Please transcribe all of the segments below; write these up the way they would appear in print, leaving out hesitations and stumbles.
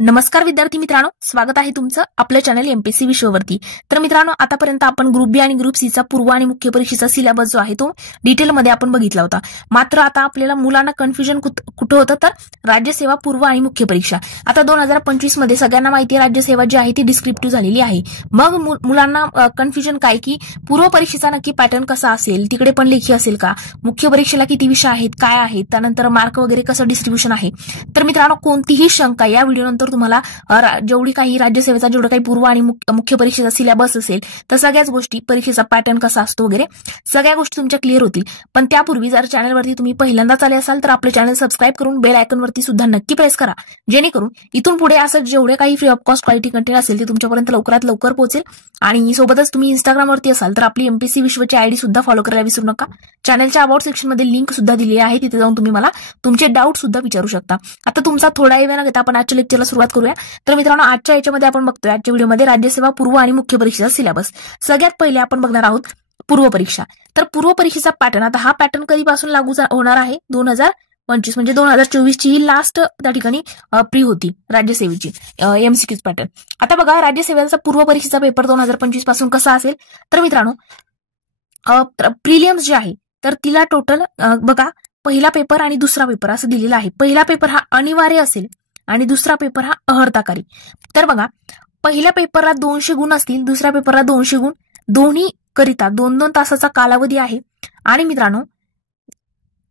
नमस्कार विद्यार्थी मित्रांनो, स्वागत आहे तुमचं आपल्या चॅनल एमपीएससी विश्ववरती। तर मित्रांनो, आतापर्यंत आपण ग्रुप बी आणि ग्रुप सी चा पूर्व आणि मुख्य परीक्षेचा सिलेबस जो आहे तो डिटेलमध्ये आपण बघितला होता। मात्र आता आपल्याला मुलांना कन्फ्युजन कुठं होतं तर राज्यसेवा पूर्व आणि मुख्य परीक्षा। आता 2025 मध्ये सगळ्यांना माहिती आहे राज्यसेवा जी आहे ती डिस्क्रिप्टिव्ह झालेली आहे। मग मुलांना कन्फ्युजन काय की पूर्व परीक्षेचा नक्की पॅटर्न कसा असेल, तिकडे पण लेखी असेल का, मुख्य परीक्षेला किती विषय आहेत, काय आहेत, त्यानंतर मार्क वगैरे कसं डिस्ट्रीब्युशन आहे। तर मित्रांनो, कोणतीही शंका या व्हिडिओनंतर तुम्हाला जेवढी काही राज्यसेवेचा जेवढं काही पूर्व आणि मुख्य परीक्षेचा सिलेबस असेल तर सगळ्याच गोष्टी, परीक्षेचा पॅटर्न कसा असतो वगैरे सगळ्या गोष्टी तुमच्या क्लिअर होतील। पण त्यापूर्वी जर चॅनलवरती तुम्ही पहिल्यांदाच आले असाल तर आपले चॅनल सबस्क्राईब करून बेल आयकॉनवरती सुद्धा नक्की प्रेस करा, जेणेकरून इथून पुढे असं जेवढे काही free of cost quality content असेल ते तुमच्यापर्यंत लवकरात लवकर पोहोचेल। आणि सोबतच तुम्ही इंस्टाग्रामवरती असाल तर आपली एमपीएससी विश्वची आयडी सुद्धा फॉलो करायला विसरू नका। चॅनलच्या अबाउट सेक्शन मध्ये लिंक सुद्धा दिली आहे, तिथे जाऊन तुम्ही मला तुमचे डाऊट सुद्धा विचारू शकता। आता तुमचा थोडा वेळ न घेता आपण आजच्या लेक्चरला सुरुवात करूया। तर मित्रांनो, आजच्या याच्यामध्ये आपण बघतोय आजच्या व्हिडिओमध्ये राज्यसेवा पूर्व आणि मुख्य परीक्षेचा सिलेबस। सगळ्यात पहिले आपण बघणार आहोत पूर्व परीक्षा। तर पूर्व परीक्षेचा पॅटर्न, आता हा पॅटर्न कधीपासून लागू होणार आहे, 2025 म्हणजे 2024 ही लास्ट त्या ठिकाणी प्री होती राज्यसेवेची एमसीक्यूज पॅटर्न। आता बघा, राज्यसेवेचा पूर्व परीक्षेचा पेपर 2025 पासून कसा असेल तर मित्रांनो, प्रिलियम्स जे आहे तर तिला टोटल बघा, पहिला पेपर आणि दुसरा पेपर असं दिलेला आहे। पहिला पेपर हा अनिवार्य असेल आणि दुसरा पेपर हा अहर्ताकारी। तर बघा, पहिल्या पेपरला 200 गुण असतील, दुसऱ्या पेपरला 200 गुण, दोन्ही करिता 2-2 तासाचा कालावधी आहे। आणि मित्रांनो,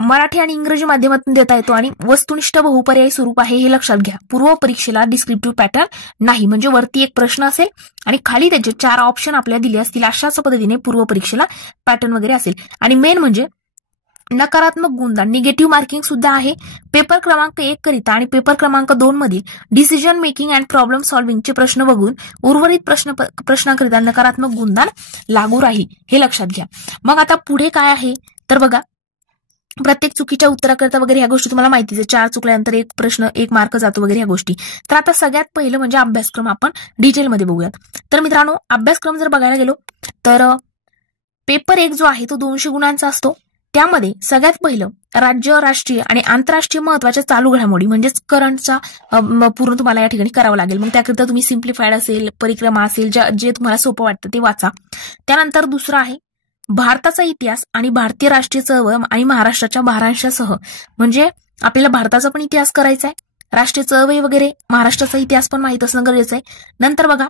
मराठी आणि इंग्रजी माध्यमातून देता येतो आणि वस्तुनिष्ठ बहुपर्यायी स्वरूप आहे, हे लक्षात घ्या। पूर्व परीक्षेला डिस्क्रिप्टिव्ह पॅटर्न नाही, म्हणजे वरती एक प्रश्न असेल आणि खाली त्याचे 4 ऑप्शन आपल्याला दिले असतील, अशाच पद्धतीने पूर्व परीक्षेला पॅटर्न वगैरे असेल। आणि मेन म्हणजे नकारात्मक गुणदान, निगेटिव्ह मार्किंग सुद्धा आहे। पेपर क्रमांक 1 करिता आणि पेपर क्रमांक 2 मधील डिसिजन मेकिंग अँड प्रॉब्लेम सॉल्व्हिंगचे प्रश्न बघून उर्वरित प्रश्नाकरिता नकारात्मक गुणदान लागू राहील, हे लक्षात घ्या। मग आता पुढे काय आहे तर बघा, प्रत्येक चुकीच्या उत्तराकरिता वगैरे ह्या गोष्टी तुम्हाला माहितीच आहे, 4 चुकल्यानंतर एक प्रश्न 1 मार्क जातो वगैरे ह्या गोष्टी। तर आता सगळ्यात पहिलं म्हणजे अभ्यासक्रम आपण डिटेलमध्ये बघूयात। तर मित्रांनो, अभ्यासक्रम जर बघायला गेलो तर पेपर 1 जो आहे तो 200 गुणांचा असतो। त्यामध्ये सगळ्यात पहिलं राज्य, राष्ट्रीय आणि आंतरराष्ट्रीय महत्वाच्या चालू घडामोडी म्हणजेच करंटचा पूर्ण तुम्हाला या ठिकाणी करावं लागेल। मग त्याकरिता तुम्ही सिम्प्लिफाईड असेल, परिक्रमा असेल, जे तुम्हाला सोपं वाटतं ते वाचा। त्यानंतर दुसरं आहे भारताचा इतिहास आणि भारतीय राष्ट्रीय चळवळ आणि महाराष्ट्राच्या भारांशासह, म्हणजे आपल्याला भारताचा पण इतिहास करायचा आहे, राष्ट्रीय चळवळी वगैरे महाराष्ट्राचा इतिहास पण माहित असणं गरजेचं आहे। नंतर बघा,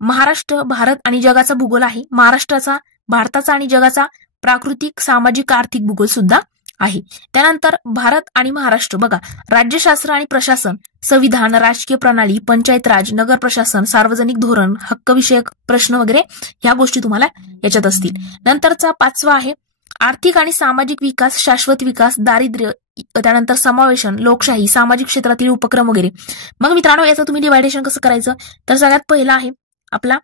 महाराष्ट्र, भारत आणि जगाचा भूगोल आहे, महाराष्ट्राचा, भारताचा आणि जगाचा प्राकृतिक, सामाजिक, आर्थिक भूगोल सुद्धा आहे। त्यानंतर भारत आणि महाराष्ट्र बघा, राज्यशास्त्र आणि प्रशासन, संविधान, राजकीय प्रणाली, पंचायत राज, नगर प्रशासन, सार्वजनिक धोरण, हक्क विषयक प्रश्न वगैरे ह्या गोष्टी तुम्हाला याच्यात असतील। नंतरचा 5वा आहे आर्थिक आणि सामाजिक विकास, शाश्वत विकास, दारिद्र्य, त्यानंतर समावेशन, लोकशाही, सामाजिक क्षेत्रातील उपक्रम वगैरे। मग मित्रांनो, याचं तुम्ही डिवायडेशन कसं करायचं तर सगळ्यात पहिला आहे आपला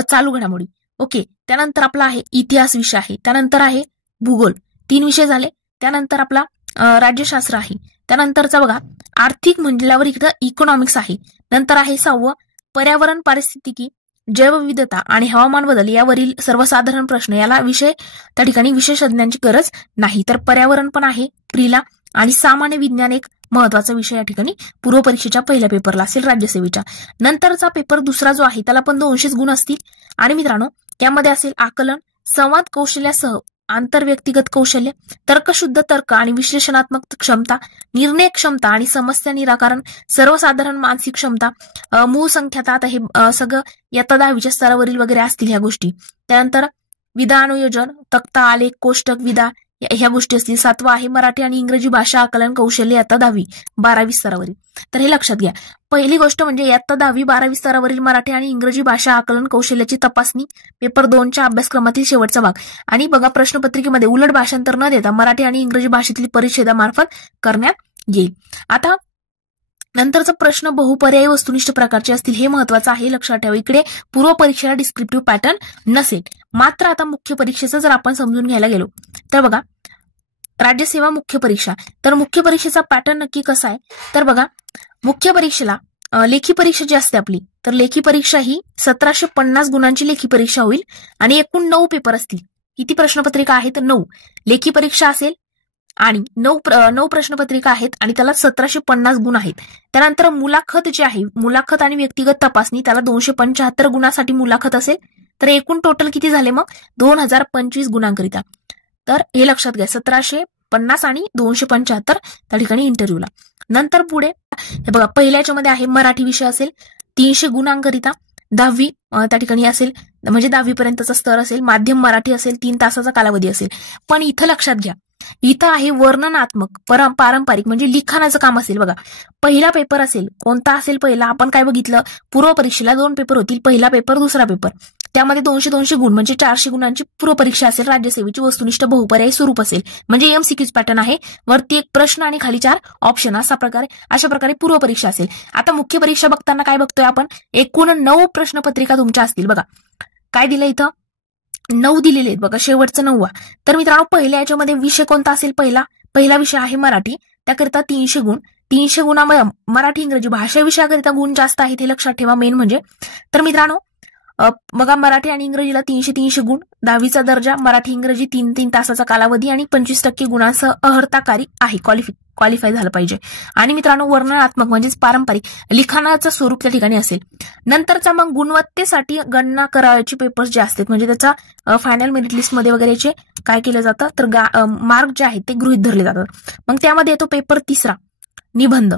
चालू घडामोडी, ओके। त्यानंतर आपला आहे इतिहास विषय आहे, त्यानंतर आहे भूगोल, 3 विषय झाले। त्यानंतर आपला राज्यशास्त्र आहे, त्यानंतरचा बघा आर्थिक म्हटल्यावर इकडं इकॉनॉमिक्स आहे। नंतर आहे 6वं पर्यावरण, पारिस्थितिकी, जैवविविधता आणि हवामान बदल यावरील सर्वसाधारण प्रश्न। याला विषय त्या ठिकाणी विशेष ज्ञानाची गरज नाही, तर पर्यावरण पण आहे प्रीला। आणि सामान्य विज्ञान एक महत्वाचा विषय या ठिकाणी पूर्व परीक्षेच्या पहिल्या पेपरला असेल राज्यसेवेच्या। नंतरचा पेपर दुसरा जो आहे त्याला पण 200 गुण असतील। आणि मित्रांनो, त्यामध्ये असेल आकलन, संवाद कौशल्यासह आंतरव्यक्तिगत कौशल्य, तर्कशुद्ध तर्क आणि विश्लेषणात्मक क्षमता, निर्णय क्षमता आणि समस्या निराकरण, सर्वसाधारण मानसिक क्षमता, मूळ संख्याता, आता हे सगळं इयत्ता 10वीच्या स्तरावरील वगैरे असतील ह्या गोष्टी। त्यानंतर विधानयोजन, तक्ता, आलेख, कोष्टक, विधा ह्या गोष्टी असतील। 7वं आहे मराठी आणि इंग्रजी भाषा आकलन कौशल्य, इयत्ता 10वी 12वी स्तरावरील। तर हे लक्षात घ्या, पहिली गोष्ट म्हणजे इयत्ता 10वी 12वी स्तरावरील मराठी आणि इंग्रजी भाषा आकलन कौशल्याची तपासणी, पेपर 2च्या अभ्यासक्रमातील शेवटचा भाग। आणि बघा, प्रश्नपत्रिकेमध्ये उलट भाषांतर न देता मराठी आणि इंग्रजी भाषेतील परिच्छेदामार्फत करण्यात येईल। आता नंतरचा प्रश्न बहुपर्यायी वस्तुनिष्ठ प्रकारचे असतील, हे महत्वाचं आहे, लक्षात ठेवा। इकडे पूर्व परीक्षेला डिस्क्रिप्टिव्ह पॅटर्न नसेल। मात्र आता मुख्य परीक्षेचं जर आपण समजून घ्यायला गेलो तर बघा, राज्यसेवा मुख्य परीक्षा, तर मुख्य परीक्षेचा पॅटर्न नक्की कसा आहे तर बघा, मुख्य परीक्षेला लेखी परीक्षा जी असते आपली, तर लेखी परीक्षा ही 1750 गुणांची लेखी परीक्षा होईल आणि एकूण 9 पेपर असतील। किती प्रश्नपत्रिका आहे तर 9 लेखी परीक्षा असेल, आणि 9 प्रश्नपत्रिका आहेत आणि त्याला 1750 गुण आहेत. त्यानंतर मुलाखत जी आहे, मुलाखत आणि व्यक्तिगत तपासणी, त्याला 275 गुणासाठी मुलाखत असेल. तर एकूण टोटल किती झाले मग 2025 गुणांकरिता. तर हे लक्षात घ्या, 1750 आणि 275 त्या ठिकाणी इंटरव्ह्यूला. नंतर पुढे हे बघा, पहिल्याच्या मध्ये आहे मराठी विषय असेल 300 गुणांकरिता, 10वी त्या ठिकाणी असेल, म्हणजे 10वी पर्यंतचा स्तर असेल. माध्यम मराठी असेल, 3 तासाचा कालावधी असेल. पण इथं लक्षात घ्या, इथं आहे वर्णनात्मक पारंपरिक म्हणजे लिखाणाचं काम असेल. बघा, पहिला पेपर असेल, कोणता असेल पहिला, आपण काय बघितलं, पूर्व परीक्षेला 2 पेपर होतील, पहिला पेपर दुसरा पेपर. त्यामध्ये 200 गुण म्हणजे 400 गुणांची पूर्व परीक्षा असेल. राज्यसेवेची वस्तुनिष्ठ बहुपर्यायी स्वरूप असेल, म्हणजे एमसीक्यूज पॅटर्न आहे, वरती एक प्रश्न आणि खाली 4 ऑप्शन, अशा प्रकारे पूर्व परीक्षा असेल. आता मुख्य परीक्षा बघताना काय बघतोय आपण, एकूण 9 प्रश्नपत्रिका तुमच्या असतील. बघा काय दिलं इथं, 9 दिलेले आहेत बघा, शेवटचं 9वा. तर मित्रांनो, पहिल्या याच्यामध्ये विषय कोणता असेल, पहिला विषय आहे मराठी, त्याकरिता 300 गुण. 300 गुणामध्ये मराठी इंग्रजी भाषा विषयाकरिता गुण जास्त आहेत, हे लक्षात ठेवा मेन म्हणजे. तर मित्रांनो बघा, मराठी आणि इंग्रजीला 300 गुण, 10वीचा दर्जा, मराठी इंग्रजी 3 तासाचा कालावधी आणि 25% गुणांसह अर्हताकारी आहे, क्वालिफाय झालं पाहिजे. आणि मित्रांनो, वर्णनात्मक म्हणजेच पारंपरिक लिखाणाचं स्वरूप त्या ठिकाणी असेल. नंतरचा मग गुणवत्तेसाठी गणना करायचे पेपर्स जे असतात, म्हणजे त्याचा फायनल मेरिट लिस्टमध्ये वगैरेचे काय केलं जातं, तर मार्क जे आहेत ते गृहीत धरले जातात. मग त्यामध्ये येतो पेपर तिसरा, निबंध,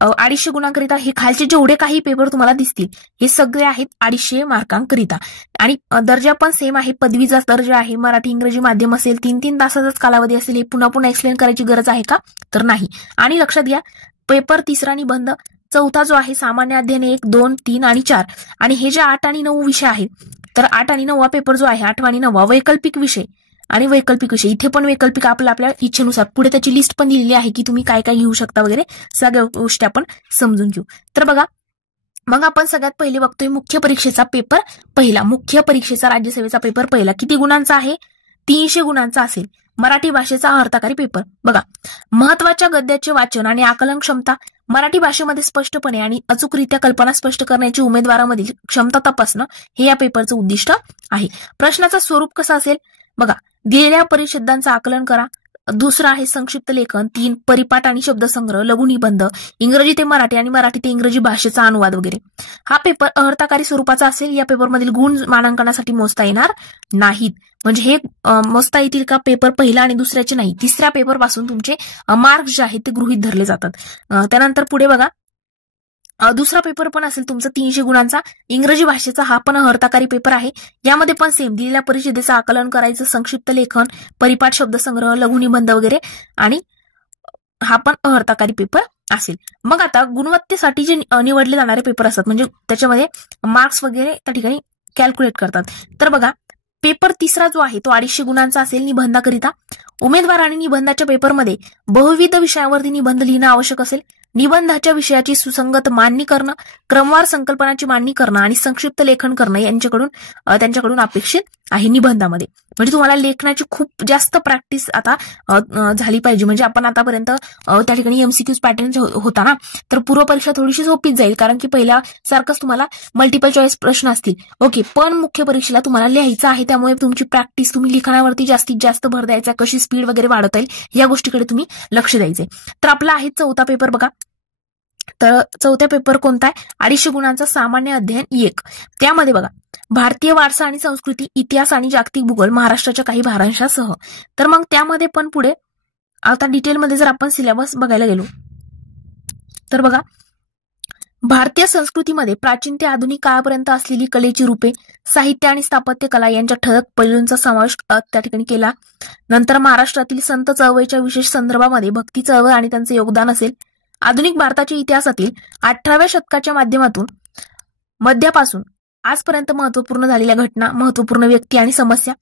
250 गुणांकरिता. हे खालचे जेवढे काही पेपर तुम्हाला दिसतील हे सगळे आहेत 250 मार्कांकरिता. आणि दर्जा पण सेम आहे, पदवीचा दर्जा आहे, मराठी इंग्रजी माध्यम असेल, 3 तासाचाच कालावधी असेल. हे पुन्हा एक्सप्लेन करायची गरज आहे का, तर नाही. आणि लक्षात घ्या, पेपर तिसरा निबंध, चौथा जो आहे सामान्य अध्ययन 1, 2, 3 आणि 4. आणि हे जे 8 आणि 9 विषय आहेत, तर 8 आणि 9वा पेपर जो आहे, 8वा आणि 9वा वैकल्पिक विषय आणि वैकल्पिक विषय. इथे पण वैकल्पिक आपल्या इच्छेनुसार, पुढे त्याची लिस्ट पण दिलेली आहे की तुम्ही काय काय घेऊ शकता वगैरे, सगळ्या गोष्टी आपण समजून घेऊ. तर बघा, मग आपण सगळ्यात पहिले बघतोय मुख्य परीक्षेचा पेपर पहिला. मुख्य परीक्षेचा राज्यसेवेचा पेपर पहिला किती गुणांचा आहे, 300 गुणांचा असेल. मराठी भाषेचा अर्थकारी पेपर. बघा, महत्वाच्या गद्याचे वाचन आणि आकलन क्षमता मराठी भाषेमध्ये स्पष्टपणे आणि अचूकरित्या कल्पना स्पष्ट करण्याची उमेदवारामधील क्षमता तपासणं हे या पेपरचं उद्दिष्ट आहे. प्रश्नाचं स्वरूप कसं असेल, बघा, दिलेल्या परिच्छेदांचं आकलन करा. दुसरा आहे संक्षिप्त लेखन. 3 परिपाठ आणि शब्दसंग्रह, लघुनिबंध, इंग्रजी ते मराठी आणि मराठी ते इंग्रजी भाषेचा अनुवाद वगैरे. हा पेपर अर्थकारी स्वरूपाचा असेल. या पेपरमधील गुण मानांकनासाठी मोजता येणार नाहीत. म्हणजे हे मोजता येतील का, पेपर पहिला आणि दुसऱ्याचे नाही, तिसऱ्या पेपर पासून तुमचे मार्क्स जे आहेत ते गृहीत धरले जातात. त्यानंतर पुढे बघा, दुसरा पेपर पण असेल तुमचा 300 गुणांचा, इंग्रजी भाषेचा. हा पण अर्थकारी पेपर आहे. यामध्ये पण सेम दिलेल्या परिच्छेदाचं आकलन करायचं, संक्षिप्त लेखन, परिपाठ, शब्दसंग्रह, लघुनिबंध वगैरे, आणि हा पण अर्थकारी पेपर असेल. मग आता गुणवत्तेसाठी जे निवडले जाणारे पेपर असतात, म्हणजे त्याच्यामध्ये मार्क्स वगैरे त्या ठिकाणी कॅल्क्युलेट करतात. तर बघा, पेपर तिसरा जो आहे तो 250 गुणांचा असेल निबंधाकरिता. उमेदवारांनी निबंधाच्या पेपरमध्ये बहुविध विषयावरती निबंध लिहिणं आवश्यक असेल. निबंधाच्या विषयाची सुसंगत मांडणी करणं, क्रमवार संकल्पनाची मांडणी करणं आणि संक्षिप्त लेखन करणं त्यांच्याकडून अपेक्षित आहे निबंधामध्ये. म्हणजे तुम्हाला लेखनाची खूप जास्त प्रॅक्टिस आता झाली पाहिजे. म्हणजे आपण आतापर्यंत त्या ठिकाणी एमसीक्यूज पॅटर्न होता ना, तर पूर्व परीक्षा थोडीशी सोपीच जाईल, कारण की पहिल्या सारखंच तुम्हाला मल्टिपल चॉईस प्रश्न असतील. ओके, पण मुख्य परीक्षेला तुम्हाला लिहायचं आहे, त्यामुळे तुमची प्रॅक्टिस, तुम्ही लिखाणावरती जास्तीत जास्त भर द्यायचा, कशी स्पीड वगैरे वाढवता येईल या गोष्टीकडे तुम्ही लक्ष द्यायचे. तर आपला आहे चौथा पेपर. बघा, तर चौथा पेपर कोणता आहे, 250 गुणांचा सामान्य अध्ययन 1. त्यामध्ये बघा, भारतीय वारसा आणि संस्कृती, इतिहास आणि जागतिक भूगोल, महाराष्ट्राच्या काही भागांशासह. तर मग त्यामध्ये पण पुढे आता डिटेलमध्ये जर आपण सिलेबस बघायला गेलो तर बघा, भारतीय संस्कृतीमध्ये प्राचीन ते आधुनिक काळापर्यंत असलेली कलेची रूपे, साहित्य आणि स्थापत्य कला यांच्या ठळक पैलूंचा समावेश त्या ठिकाणी केला. नंतर महाराष्ट्रातील संत चळवळीच्या विशेष संदर्भामध्ये भक्ती चळवळ आणि त्यांचे योगदान असेल. आधुनिक भारताच्या इतिहासातील 18व्या शतकाच्या मध्यापासून आजपर्यंत महत्वपूर्ण झालेल्या घटना, महत्वपूर्ण व्यक्ती आणि समस्या.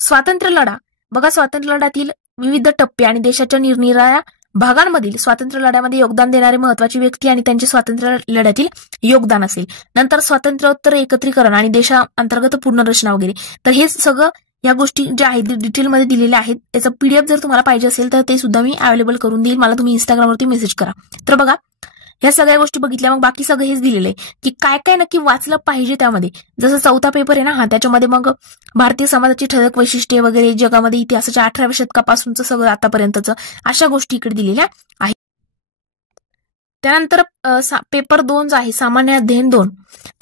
स्वातंत्र्य लढा. बघा, स्वातंत्र्य लढ्यातील विविध टप्पे आणि देशाच्या निरनिराळ्या भागांमधील स्वातंत्र्य लढ्यामध्ये योगदान देणारे महत्वाची व्यक्ती आणि त्यांचे स्वातंत्र्य लढ्यातील योगदान असेल. नंतर स्वातंत्र्योत्तर एकत्रीकरण आणि देशांतर्गत पुनर्रचना वगैरे. तर हे सगळं या गोष्टी ज्या आहेत डिटेलमध्ये दिलेल्या आहेत. याचा पीडीएफ जर तुम्हाला पाहिजे असेल तर ते सुद्धा मी अवेलेबल करून देईल. मला तुम्ही इंस्टाग्रामवरती मेसेज करा. तर बघा, ह्या सगळ्या गोष्टी बघितल्या. मग बाकी सगळं हेच दिलेलं आहे की काय काय नक्की वाचलं पाहिजे त्यामध्ये. जसं चौथा पेपर आहे ना हा, त्याच्यामध्ये मग भारतीय समाजाची ठळक वैशिष्ट्ये वगैरे, जगामध्ये इतिहासाच्या 18व्या शतकापासूनचं सगळं आतापर्यंतचं, अशा गोष्टी इकडे दिलेल्या आहेत. त्यानंतर पेपर 2 जो आहे सामान्य अध्ययन 2,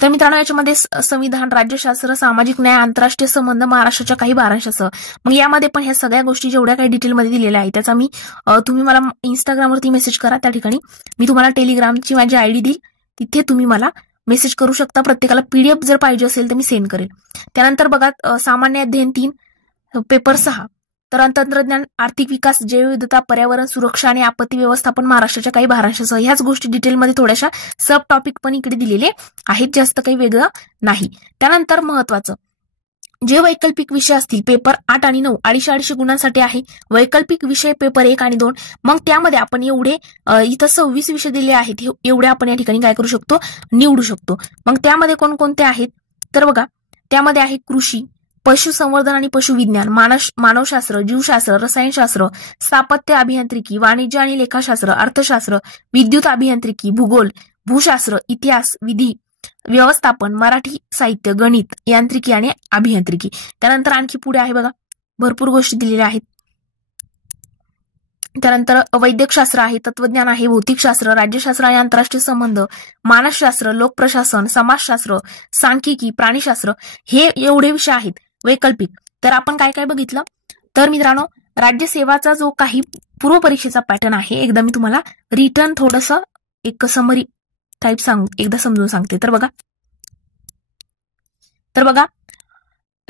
तर मित्रांनो याच्यामध्ये संविधान, राज्यशास्त्र, सामाजिक न्याय, आंतरराष्ट्रीय संबंध, महाराष्ट्राच्या काही भारांशासह. मग यामध्ये पण ह्या सगळ्या गोष्टी जेवढ्या काही डिटेलमध्ये दिलेल्या आहेत त्याचा मी तुम्ही मला इंस्टाग्रामवरती मेसेज करा. त्या ठिकाणी मी तुम्हाला टेलिग्रामची माझी आयडी देईल, तिथे तुम्ही मला मेसेज करू शकता. प्रत्येकाला PDF जर पाहिजे असेल तर मी सेंड करेल. त्यानंतर बघा सामान्य अध्ययन 3 पेपर 6, तर तंत्रज्ञान, आर्थिक विकास, जैवविविधता, पर्यावरण, सुरक्षा आणि आपत्ती व्यवस्थापन, महाराष्ट्राच्या काही भारांशासह. ह्याच गोष्टी डिटेलमध्ये थोड्याशा सब टॉपिक पण इकडे दिलेले आहेत, जास्त काही वेगळं नाही. त्यानंतर महत्वाचं जे वैकल्पिक विषय असतील पेपर 8 आणि 9 250 गुणांसाठी आहे. वैकल्पिक विषय पेपर 1 आणि 2. मग त्यामध्ये आपण एवढे इथं 26 विषय दिले आहेत, एवढे आपण या ठिकाणी काय करू शकतो, निवडू शकतो. मग त्यामध्ये कोणकोणते आहेत तर बघा, त्यामध्ये आहे कृषी, पशुसंवर्धन आणि पशुविज्ञान, मानवशास्त्र, जीवशास्त्र, रसायनशास्त्र, स्थापत्य अभियांत्रिकी, वाणिज्य आणि लेखाशास्त्र, अर्थशास्त्र, विद्युत अभियांत्रिकी, भूगोल, भूशास्त्र, इतिहास, विधी, व्यवस्थापन, मराठी साहित्य, गणित, यांत्रिकी आणि अभियांत्रिकी. त्यानंतर आणखी पुढे आहे बघा, भरपूर गोष्टी दिलेल्या आहेत. त्यानंतर वैद्यकशास्त्र आहे, तत्वज्ञान आहे, भौतिकशास्त्र, राज्यशास्त्र आणि आंतरराष्ट्रीय संबंध, मानसशास्त्र, लोकप्रशासन, समाजशास्त्र, सांख्यिकी, प्राणीशास्त्र, हे एवढे विषय आहेत वैकल्पिक. तर आपण काय काय बघितलं तर मित्रांनो, राज्यसेवाचा जो काही पूर्व परीक्षेचा पॅटर्न आहे, एकदा मी तुम्हाला रिटर्न थोडंसं एक समरी टाईप एकदा समजून सांगते. तर बघा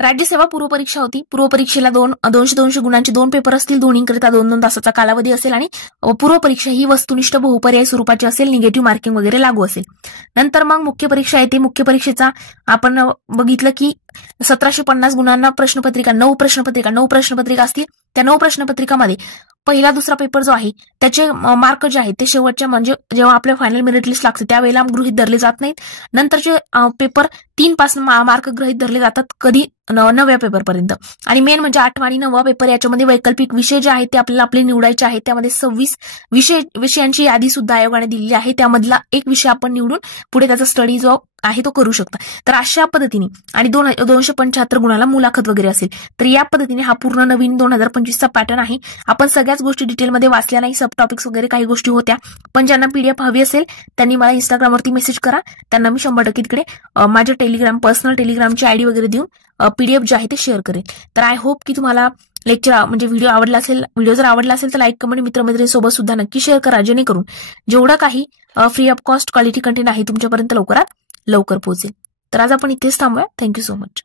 राज्यसेवा पूर्व परीक्षा होती. पूर्व परीक्षेला 200 गुणांचे 2 पेपर असतील, दोन्हीकरिता 2-2 तासाचा कालावधी असेल आणि पूर्व परीक्षा ही वस्तुनिष्ठ बहुपर्यायी स्वरूपाची असेल, निगेटिव्ह मार्किंग वगैरे लागू असेल. नंतर मग मुख्य परीक्षा येते. मुख्य परीक्षेचा आपण बघितलं की 1750 गुणांना प्रश्नपत्रिका, 9 प्रश्नपत्रिका असतील. त्या 9 प्रश्नपत्रिकामध्ये पहिला दुसरा पेपर जो आहे त्याचे मार्क जे आहेत ते शेवटच्या म्हणजे जेव्हा आपल्या फायनल मेरिट लिस्ट लागते त्यावेळेला गृहीत धरले जात नाहीत. नंतरचे पेपर 3 पासून मार्क गृहीत धरले जातात, कधी 9व्या पेपरपर्यंत. आणि मेन म्हणजे 8वा आणि 9वा पेपर, याच्यामध्ये वैकल्पिक विषय जे आहेत ते आपल्याला आपले निवडायचे आहेत. त्यामध्ये 26 विषयांची यादी सुद्धा आयोगाने दिलेली आहे. त्यामधला एक विषय आपण निवडून पुढे त्याचा स्टडी जो आहे तो करू शकता. तर अशा पद्धतीने आणि 275 गुणाला मुलाखत वगैरे असेल. तर या पद्धतीने हा पूर्ण नवीन 2025चा पॅटर्न आहे. आपण सगळ्याच गोष्टी डिटेलमध्ये वाचल्या नाही, सब टॉपिक्स वगैरे काही गोष्टी होत्या. पण ज्यांना PDF हवी असेल त्यांनी मला इंस्टाग्रामवरती मेसेज करा. त्यांना मी 100% तिकडे माझ्या पर्सनल टेलिग्रामची आयडी वगैरे देऊन PDF जे आहे ते शेअर करेल. तर आय होप की तुम्हाला लेक्चर म्हणजे व्हिडिओ आवडला असेल. व्हिडिओ जर आवडला असेल तर लाईक, कमेंट, मित्रमैत्रिणींसोबत सुद्धा नक्की शेअर करा, जेणेकरून जेवढं काही free of cost quality content आहे तुमच्यापर्यंत लवकरात लवकर पोहोचेल. तर आज आपण इथेच थांबूया. Thank you so much.